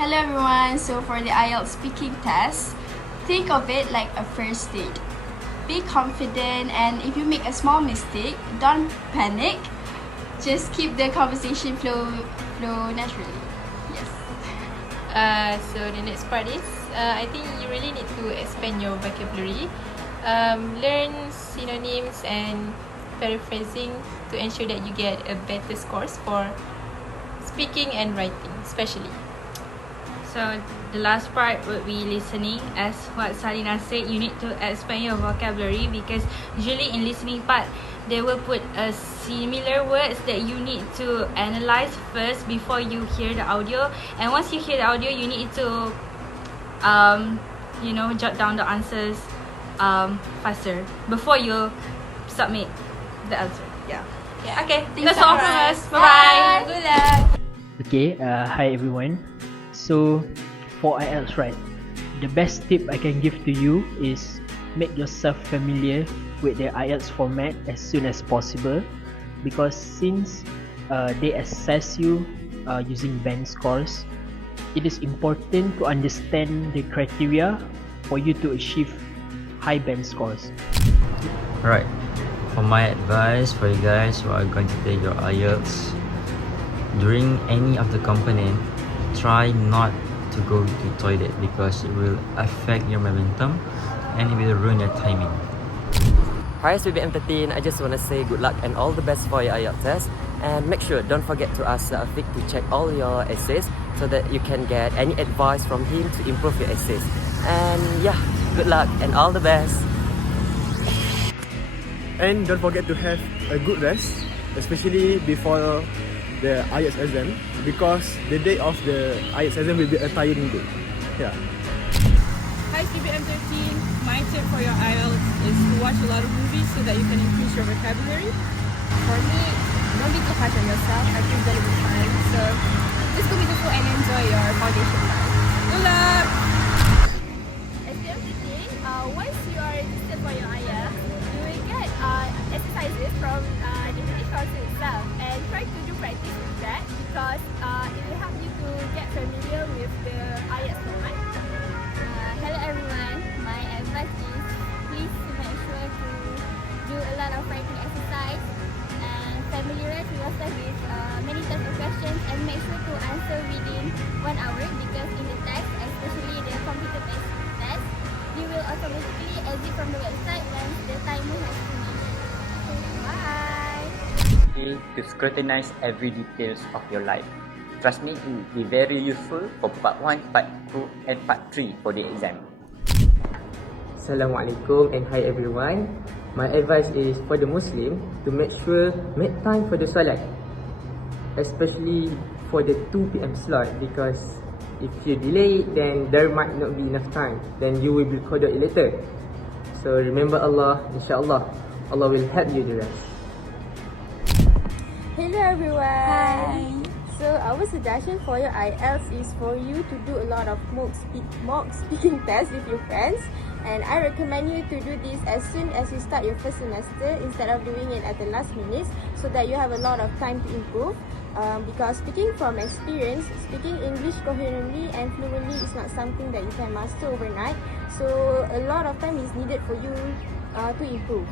Hello everyone, so for the IELTS speaking test, think of it like a first date. Be confident, and if you make a small mistake, don't panic. Just keep the conversation flow naturally. Yes. So the next part is, I think you really need to expand your vocabulary. Learn synonyms and paraphrasing to ensure that you get a better scores for speaking and writing, especially. So the last part would be listening. As what Salina said, you need to expand your vocabulary because usually in listening part, they will put a similar words that you need to analyze first before you hear the audio. And once you hear the audio, you need to, jot down the answers faster before you submit the answer. Yeah. Okay, that's all from us. Bye-bye. Good luck. Okay, hi everyone. So for IELTS, right, the best tip I can give to you is make yourself familiar with the IELTS format as soon as possible, because since they assess you using band scores, it is important to understand the criteria for you to achieve high band scores. Right, for my advice for you guys who are going to take your IELTS, during any of the component, try not to go to the toilet because it will affect your momentum and it will ruin your timing. Hi, SBM13. I just want to say good luck and all the best for your IELTS test. And make sure, don't forget to ask Afiq to check all your essays so that you can get any advice from him to improve your essays. And yeah, good luck and all the best. And don't forget to have a good rest, especially before the IELTS exam, because the day of the IELTS exam will be a tiring day. Yeah. Hi CBM13, my tip for your IELTS is to watch a lot of movies so that you can increase your vocabulary. For me, don't be too hard on yourself. I think it's gonna be fine. So just go with the flow and enjoy your foundation life. Good luck! Once you are registered for your IELTS, you will get exercises from the English Council itself, and try to do practice with that because it will help you to get familiar with the IELTS format. Hello everyone, my advice is please make sure to do a lot of writing exercise and familiarize yourself with many types of questions, and make sure to answer within 1 hour, because in the test, especially the computer-based test, you will automatically exit from the website once the timer has finished. Bye! To scrutinize every details of your life. Trust me, it will be very useful for part 1, part 2 and part 3 for the exam. Assalamualaikum and hi everyone. My advice is for the Muslim to make time for the salat, especially for the 2 PM slot, because if you delay it, then there might not be enough time, then you will be recorded later. So remember Allah, insyaAllah, Allah will help you the rest. Hello everyone. Hi. So our suggestion for your IELTS is for you to do a lot of mock speaking tests with your friends, and I recommend you to do this as soon as you start your first semester instead of doing it at the last minute, so that you have a lot of time to improve. Because speaking from experience, speaking English coherently and fluently is not something that you can master overnight, so a lot of time is needed for you to improve.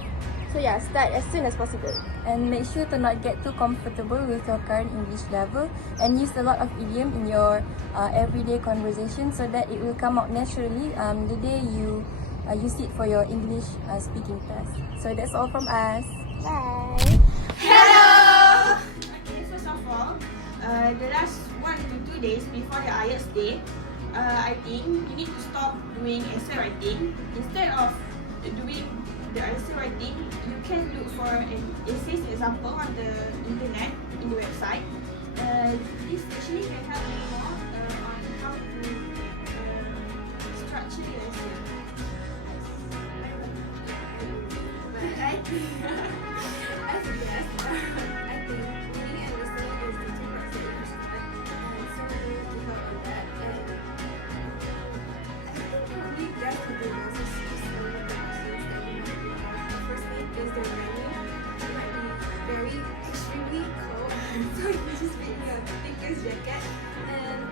So yeah, start as soon as possible. And make sure to not get too comfortable with your current English level, and use a lot of idiom in your everyday conversation so that it will come out naturally the day you use it for your English speaking test. So that's all from us. Bye! Hello! Okay, first of all, the last 1 to 2 days before the IELTS day, I think you need to stop doing essay writing. Instead of doing the essay writing, you can look for an essay example on the internet, in the website. This actually can help you more on how to structure your essay. But I think, as a guest, I think reading and listening is the 2 parts that you have to and so we need to help on that. And I think probably guest would be also see some of the questions that you might be on. Firstly, is the venue. It might be very extremely cold, so you just bring your thickest jacket, and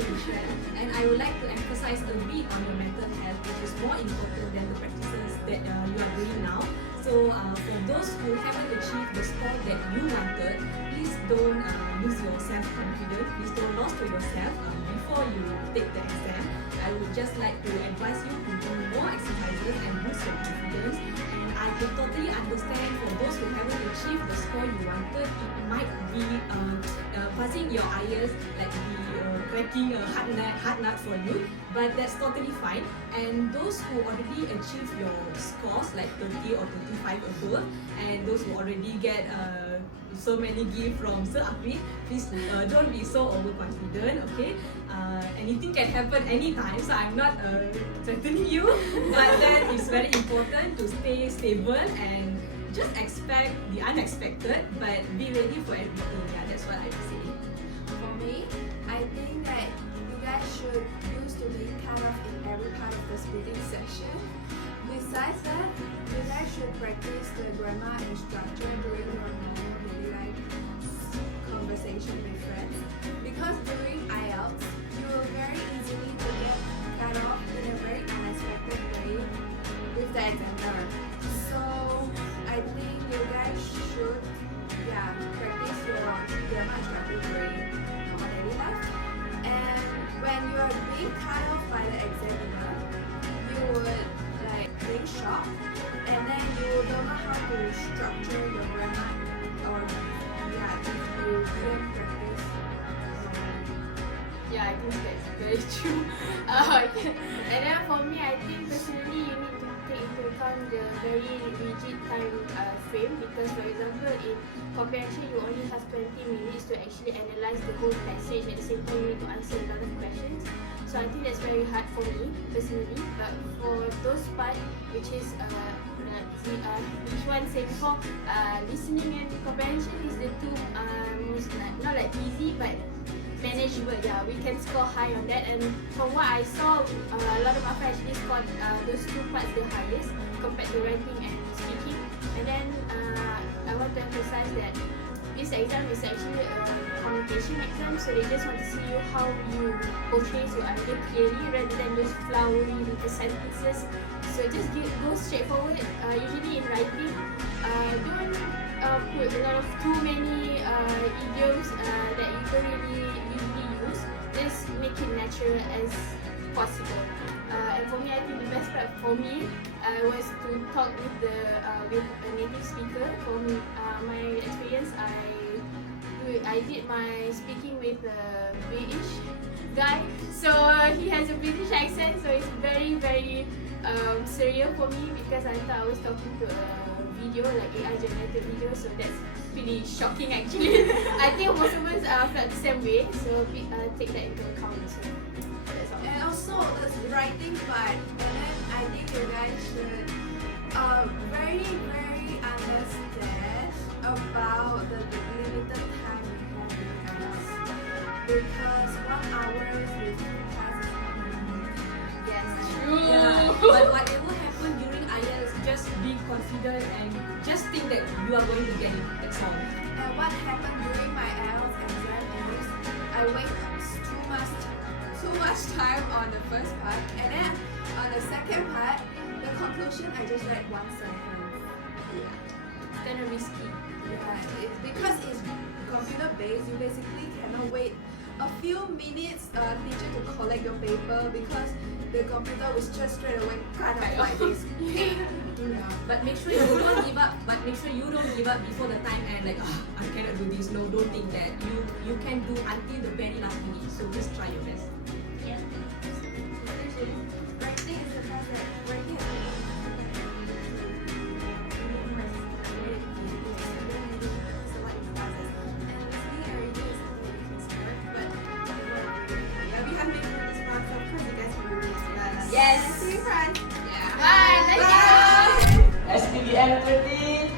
truly share. And I would like to emphasize a bit on your mental health, which is more important than the practices that you are doing now. So for those who haven't achieved the score that you wanted, please don't lose your self-confidence. Please don't lose to yourself before you take the exam. I would just like to advise you to do more exercises and boost your confidence. And I can totally understand for those who haven't achieved the score you wanted, it might be passing your IELTS like cracking a hard nut for you, but that's totally fine. And those who already achieve your scores like 30 or 35 above, and those who already get so many gifts from Sir Afiq, please don't be so overconfident, okay? Anything can happen anytime, so I'm not threatening you, but then it's very important to stay stable and just expect the unexpected, but be ready for everything. Yeah, that's what I would say. For me, I think that you guys should use to be cut off in every part of the speaking session. Besides that, you guys should practice the grammar and structure during your normal daily life conversation with friends. Because during IELTS, you will very easily to get cut off in a very unexpected way with the examiner. So I think you guys should practice your grammar structure during normal daily life. And when you are being cut off by the examiner, you would being shocked, and then you don't know how to structure your grammar, or if you didn't practice. Yeah, I think that's very true. And then for me, I think personally you need to take into account the very rigid time frame, because for example in comprehension you only have 20 minutes to actually analyze the whole passage. At the same time you need to answer a lot of questions. So I think that's very hard for me personally. But for those part which is which one said before, listening and comprehension is the two most not like easy but manageable. Yeah, we can score high on that. And from what I saw, a lot of my friends actually scored those two parts the highest compared to writing and speaking. And then I want to emphasize that this exam is actually a communication exam, so they just want to see you how you portray your idea clearly rather than those flowery little sentences. So just go straightforward. Usually in writing, don't put a lot of too many idioms that you don't really usually use. Just make it natural as possible. And for me, I think the best part for me was to talk with a native speaker. From my experience, I did my speaking with a British guy, so he has a British accent, so it's very surreal for me, because I thought I was talking to a video, like AI generated video, so that's pretty shocking actually. I think most of us felt the same way, so take that into account also. And also the writing part, and then I think you guys should very understand about the limited time you have with us, because 1 hour with 2 classes is not enough. Yes, true. Yeah, but whatever happens during IELTS, just be confident and just think that you are going to get it. That's all. And what happened during my IELTS exam is I wasted too much time on the first part, and then on the second part, the conclusion I just read one sentence. Yeah, it's kind of risky. Yeah, it's because it's computer based. You basically cannot wait a few minutes teacher to collect your paper, because the computer was just straight away cut off like this. Yeah. But make sure you don't give up. But make sure you don't give up before the time and like, I cannot do this. No, don't think that. You can do until the very last minute. So just try your best. Yeah. Writing is the best. Writing is Yes. See you, friends. Yeah. Bye. Thank you. SPBM 13.